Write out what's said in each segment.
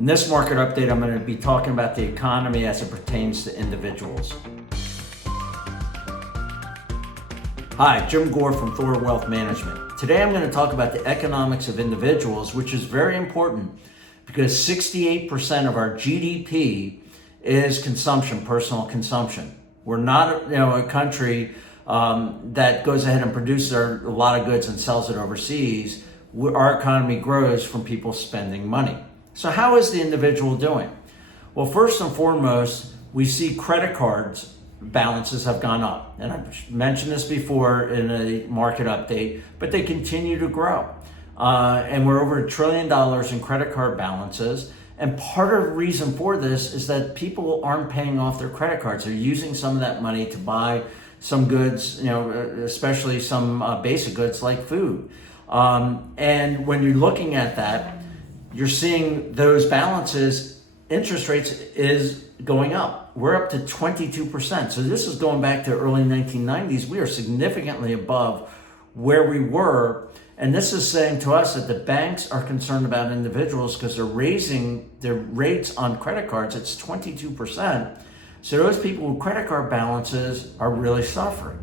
In this market update, I'm going to be talking about the economy as it pertains to individuals. Hi, Jim Gore from THOR Wealth Management. Today I'm going to talk about the economics of individuals, which is very important because 68% of our GDP is consumption, personal consumption. We're not a country that goes ahead and produces a lot of goods and sells it overseas. Our economy grows from people spending money. So how is the individual doing? Well, first and foremost, we see credit cards balances have gone up. And I've mentioned this before in a market update, but they continue to grow. And we're over $1 trillion in credit card balances. And part of the reason for this is that people aren't paying off their credit cards. They're using some of that money to buy some goods, especially some basic goods like food. And when you're looking at that, you're seeing those balances, interest rates is going up. We're up to 22%. So this is going back to early 1990s. We are significantly above where we were. And this is saying to us that the banks are concerned about individuals because they're raising their rates on credit cards. It's 22%. So those people with credit card balances are really suffering.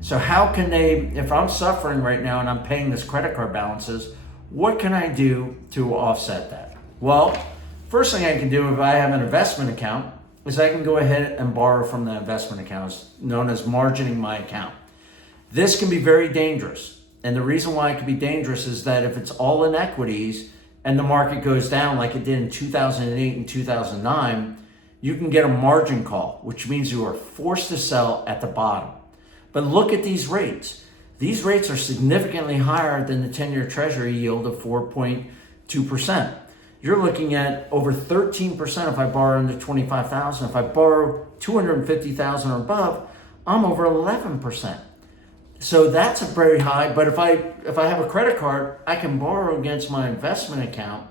So how can they, if I'm suffering right now and I'm paying this credit card balances, what can I do to offset that? Well, first thing I can do if I have an investment account is I can go ahead and borrow from the investment account. It's known as margining my account. This can be very dangerous. And the reason why it can be dangerous is that if it's all in equities and the market goes down like it did in 2008 and 2009, you can get a margin call, which means you are forced to sell at the bottom. But look at these rates. These rates are significantly higher than the 10-year Treasury yield of 4.2%. You're looking at over 13% if I borrow under $25,000. If I borrow $250,000 or above, I'm over 11%. So that's a very high, but if I have a credit card, I can borrow against my investment account,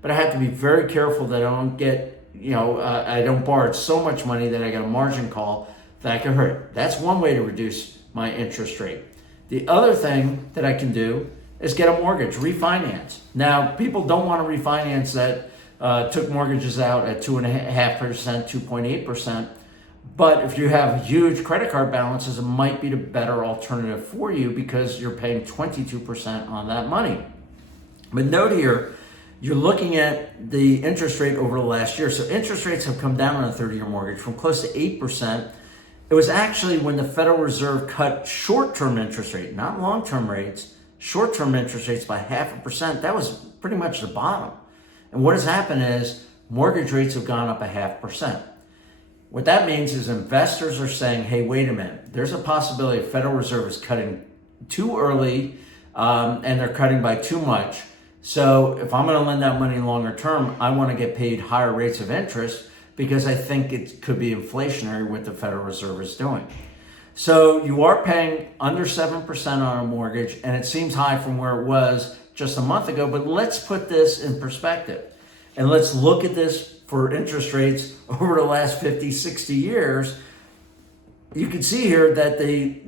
but I have to be very careful that I don't get, I don't borrow so much money that I get a margin call that could hurt. That's one way to reduce my interest rate. The other thing that I can do is get a mortgage, refinance. Now, people don't want to refinance that took mortgages out at 2.5%, 2.8%. But if you have huge credit card balances, it might be the better alternative for you because you're paying 22% on that money. But note here, you're looking at the interest rate over the last year. So interest rates have come down on a 30-year mortgage from close to 8%. It was actually when the Federal Reserve cut short-term interest rate, not long-term rates, short-term interest rates by 0.5%. That was pretty much the bottom. And what has happened is mortgage rates have gone up 0.5%. What that means is investors are saying, hey, wait a minute. There's a possibility the Federal Reserve is cutting too early and they're cutting by too much. So if I'm going to lend that money longer term, I want to get paid higher rates of interest because I think it could be inflationary what the Federal Reserve is doing. So you are paying under 7% on a mortgage, and it seems high from where it was just a month ago, but let's put this in perspective. And let's look at this for interest rates over the last 50, 60 years. You can see here that the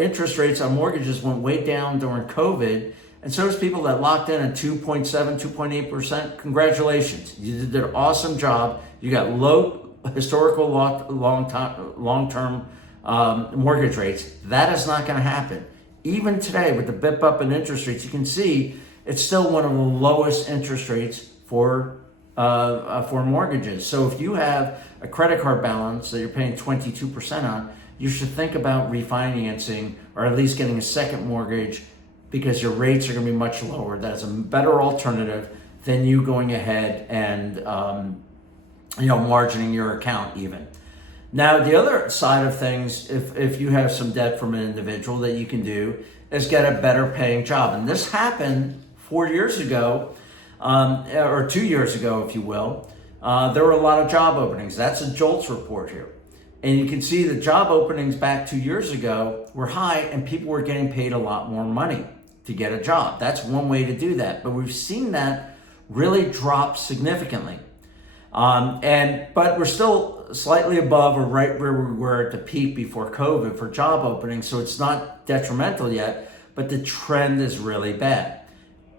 interest rates on mortgages went way down during COVID, and so does people that locked in at 2.7, 2.8%. Congratulations. You did an awesome job. You got low historical long-term mortgage rates. That is not going to happen. Even today with the BIP up in interest rates, you can see it's still one of the lowest interest rates for mortgages. So if you have a credit card balance that you're paying 22% on, you should think about refinancing or at least getting a second mortgage because your rates are going to be much lower. That's a better alternative than you going ahead and margining your account even. Now, the other side of things, if you have some debt from an individual that you can do is get a better paying job. And this happened 4 years ago, or 2 years ago, if you will. There were a lot of job openings. That's a JOLTS report here. And you can see the job openings back 2 years ago were high and people were getting paid a lot more money to get a job. That's one way to do that. But we've seen that really drop significantly. But we're still slightly above or right where we were at the peak before COVID for job openings. So it's not detrimental yet, but the trend is really bad.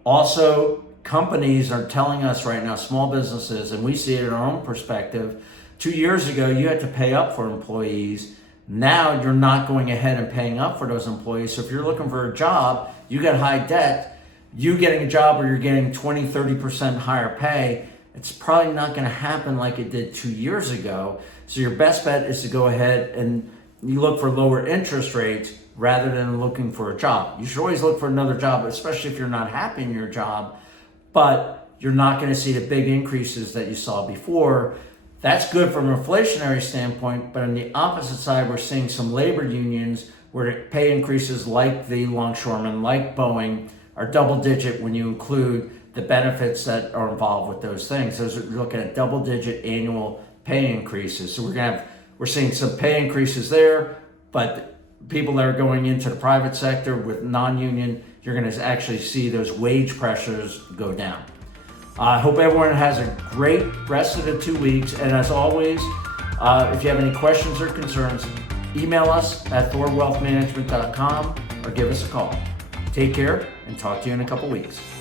Also, companies are telling us right now, small businesses, and we see it in our own perspective. 2 years ago, you had to pay up for employees. Now you're not going ahead and paying up for those employees. So if you're looking for a job, you got high debt, you getting a job where you're getting 20, 30% higher pay, it's probably not going to happen like it did 2 years ago. So your best bet is to go ahead and you look for lower interest rates rather than looking for a job. You should always look for another job, especially if you're not happy in your job, but you're not going to see the big increases that you saw before. That's good from an inflationary standpoint, but on the opposite side, we're seeing some labor unions where pay increases like the longshoremen, like Boeing, are double digit when you include the benefits that are involved with those things. Those are looking at double digit annual pay increases. So we're seeing some pay increases there, but people that are going into the private sector with non-union, you're going to actually see those wage pressures go down. I hope everyone has a great rest of the 2 weeks. And as always, if you have any questions or concerns, email us at thorwealthmanagement.com or give us a call. Take care and talk to you in a couple weeks.